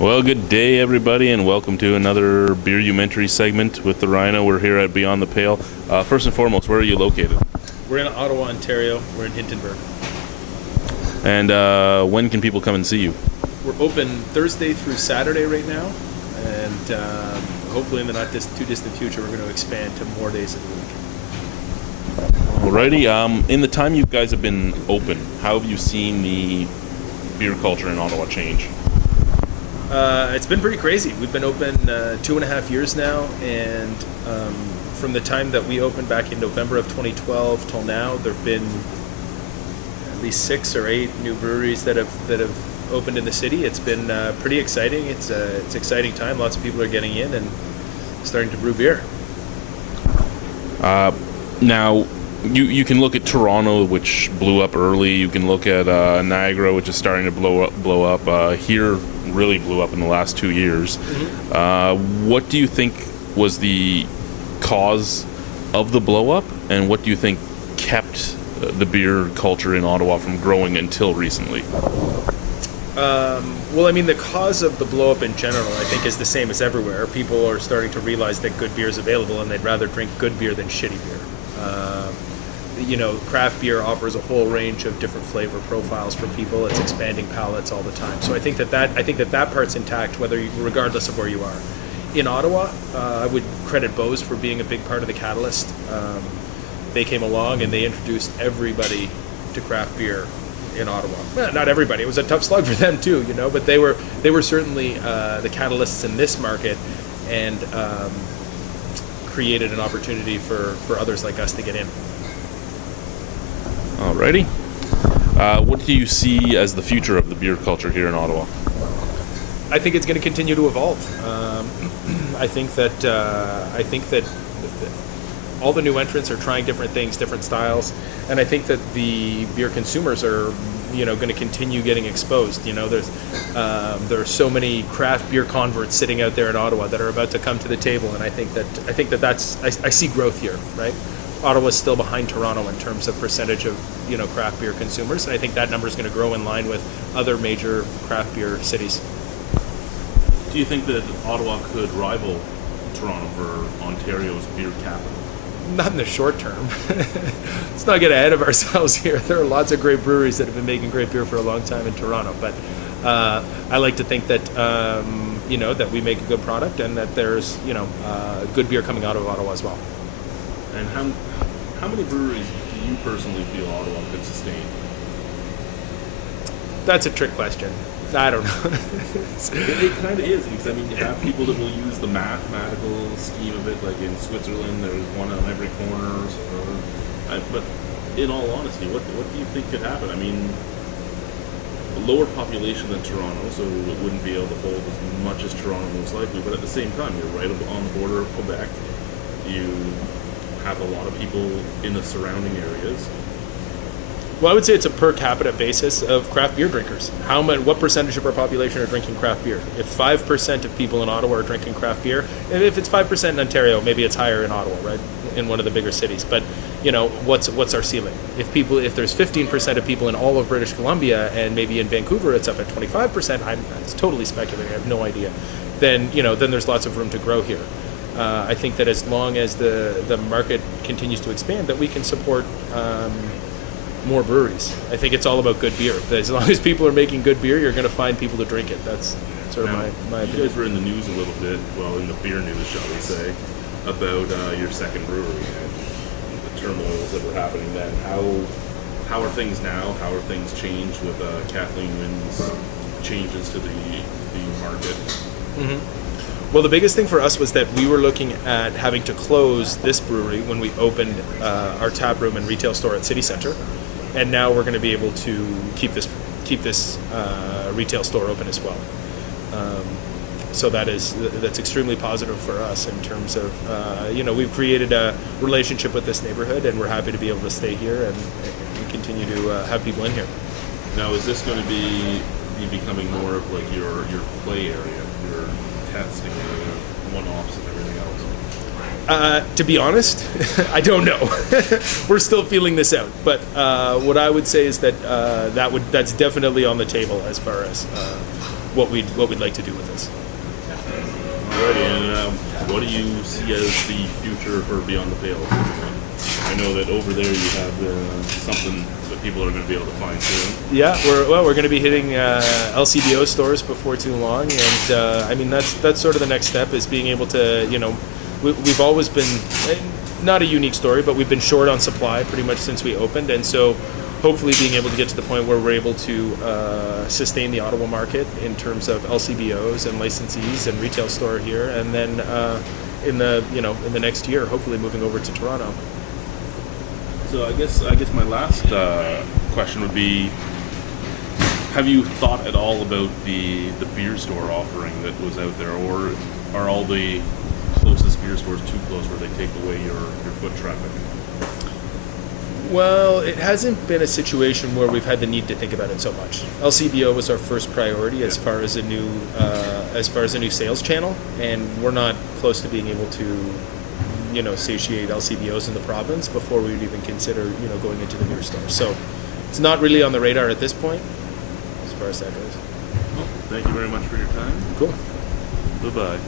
Well, good day, everybody, and welcome to another Beerumentary segment with the Rhino. We're here at Beyond the Pale. First and foremost, where are you located? We're in Ottawa, Ontario. We're in Hintonburg. And when can people come and see you? We're open Thursday through Saturday right now, and hopefully in the not too distant future, we're going to expand to more days of the week. Alrighty. In the time you guys have been open, how have you seen the beer culture in Ottawa change? It's been pretty crazy. We've been open 2.5 years now, and from the time that we opened back in November of 2012 till now, there have been at least 6 or 8 new breweries that have opened in the city. It's been pretty exciting. It's an exciting time. Lots of people are getting in and starting to brew beer. Now, you can look at Toronto, which blew up early. You can look at Niagara, which is starting to blow up. Here, really blew up in the last 2 years. Mm-hmm. What do you think was the cause of the blow up, and what do you think kept the beer culture in Ottawa from growing until recently? Well, I mean, the cause of the blow up in general, I think, is the same as everywhere. People are starting to realize that good beer is available, and they'd rather drink good beer than shitty beer. Craft beer offers a whole range of different flavor profiles for people. It's expanding palates all the time. So I think that part's intact, regardless of where you are. In Ottawa, I would credit Bose for being a big part of the catalyst. They came along and they introduced everybody to craft beer in Ottawa. Well, not everybody. It was a tough slug for them too, but they were certainly the catalysts in this market, and created an opportunity for others like us to get in. Alrighty. What do you see as the future of the beer culture here in Ottawa? I think it's going to continue to evolve. I think that all the new entrants are trying different things, different styles, and I think that the beer consumers are, going to continue getting exposed. There are so many craft beer converts sitting out there in Ottawa that are about to come to the table, and I think that I see growth here, right? Ottawa's still behind Toronto in terms of percentage of craft beer consumers, and I think that number is going to grow in line with other major craft beer cities. Do you think that Ottawa could rival Toronto for Ontario's beer capital? Not in the short term. Let's not get ahead of ourselves here. There are lots of great breweries that have been making great beer for a long time in Toronto, but I like to think that that we make a good product, and that there's good beer coming out of Ottawa as well. And how many breweries do you personally feel Ottawa could sustain? That's a trick question. I don't know. It kind of is, because you have people that will use the mathematical scheme of it, like in Switzerland, there's one on every corner. But in all honesty, what do you think could happen? A lower population than Toronto, so it wouldn't be able to hold as much as Toronto most likely. But at the same time, you're right on the border of Quebec. You have a lot of people in the surrounding areas. Well, I would say it's a per capita basis of craft beer drinkers. What percentage of our population are drinking craft beer? If 5% of people in Ottawa are drinking craft beer, and if it's 5% in Ontario, maybe it's higher in Ottawa, right? In one of the bigger cities. But, what's our ceiling? If there's 15% of people in all of British Columbia, and maybe in Vancouver it's up at 25%, it's totally speculating, I have no idea. Then there's lots of room to grow here. I think that as long as the market continues to expand, that we can support more breweries. I think it's all about good beer. As long as people are making good beer, you're going to find people to drink it. That's sort of my opinion. You guys were in the news a little bit, in the beer news, shall we say, about your second brewery and the turmoils that were happening then. How are things now? How are things changed with Kathleen Wynn's changes to the market? Mm-hmm. Well, the biggest thing for us was that we were looking at having to close this brewery when we opened our tap room and retail store at City Centre, and now we're going to be able to keep this retail store open as well. So that's extremely positive for us in terms of we've created a relationship with this neighborhood, and we're happy to be able to stay here and continue to have people in here. Now, is this going to be becoming more of like your play area, your testing area, one-offs and everything else? To be honest, I don't know. We're still feeling this out. But what I would say is that that's definitely on the table as far as what we'd like to do with this. Alrighty, and what do you see as the future for Beyond the Pale? I know that over there you have something that people are going to be able to find soon. Yeah, we're going to be hitting LCBO stores before too long, and I mean that's sort of the next step, is being able to, we've always been, not a unique story, but we've been short on supply pretty much since we opened, and so hopefully being able to get to the point where we're able to sustain the Ottawa market in terms of LCBOs and licensees and retail store here, and then in the next year, hopefully moving over to Toronto. So I guess my last question would be: have you thought at all about the beer store offering that was out there, or are all the closest beer stores too close where they take away your foot traffic? Well, it hasn't been a situation where we've had the need to think about it so much. LCBO was our first priority as far as a new sales channel, and we're not close to being able to satiate LCBOs in the province before we would even consider going into the beer store. So it's not really on the radar at this point as far as that goes. Well, thank you very much for your time. Cool. Bye-bye.